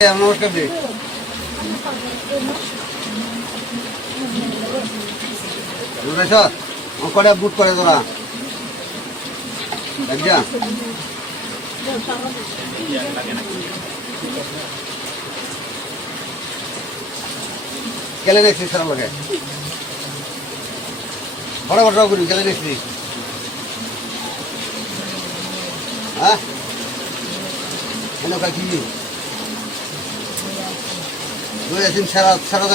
নমস্কার জি কটা বুট করে তোরা একজন কেলে দেখছিস সারা লোকে বড় বড় করি কেলে দেখছিস হ্যাঁ কি দুই সারা সারা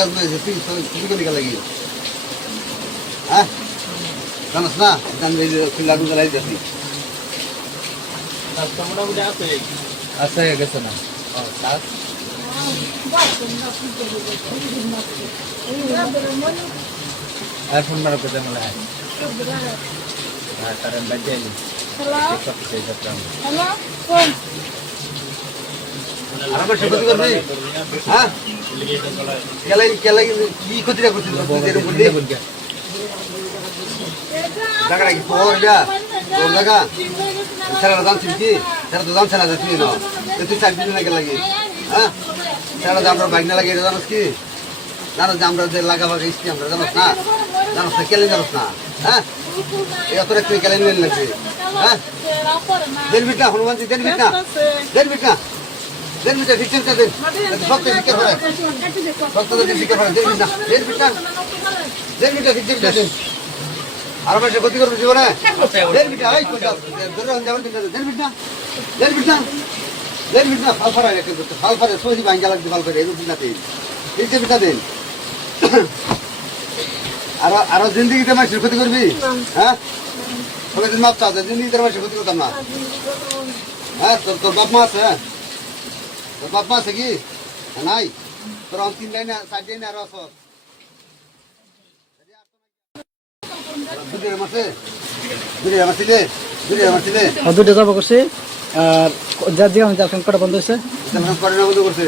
তুই করি লাগি হ্যাঁ জানাস না লাগু জ্বালাই যাচ্ছি মোটামুটি আছে আচ্ছা গেছে না আর ফোন মারা পেতে মনে হয় তার বাজে কি ক্ষতিটা করছিল জায়গাটা কি তোর জায়গা সারা জানছিস কি সারা তো জানছে না যে তুই না তুই চাকরি না কে লাগি হ্যাঁ সারা আমরা বাইক না লাগে এটা জানোস কি জানো যে আমরা যে লাগা বাগা ইস্তি আমরা জানোস না কেলে জানোস না হ্যাঁ এত একটু কেলে নিয়ে লাগছে হ্যাঁ দেড় মিনিট না হনুমানজি দেড় মিনিট না ফিক্সেন্সটা দেন সব থেকে শিখে পড়ে সব থেকে শিখে পড়ে দেড় মিনিট ফিক্সেন্সটা দেন আর আমার ক্ষতি করবে জীবনে দেড় মিনিট ফাল ফারা ফাল ফারে সহি ভাঙ্গা লাগছে ফাল ফারে এগুলো দিন ফিক্সেন্সটা দেন আর জিন্দগিতে মানুষের ক্ষতি করবি হ্যাঁ সবাই দিন মাপ চাও জিন্দগিতে মানুষের ক্ষতি করতাম না হ্যাঁ তোর বাপ মা আছে তোর বাপ মা আছে কি নাই তোর তিন লাইন চার লাইন আরো আস দুটো জব করছি আর যার দিকে আমি যার কটা বন্ধ হয়েছে বন্ধ করছে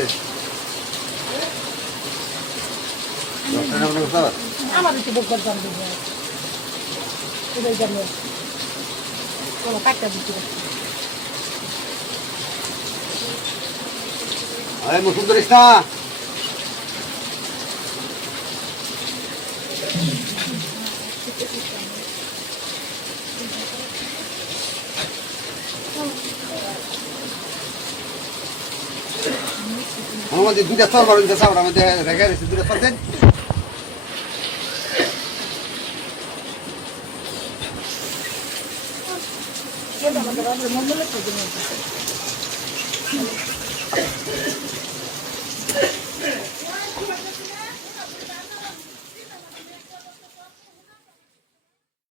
মুসুম করিস না আমাদের দুটা চল বাড়ি চাওয়ার আমাদের রেখে রেখেছি দুটা চল দেন মন্ডলের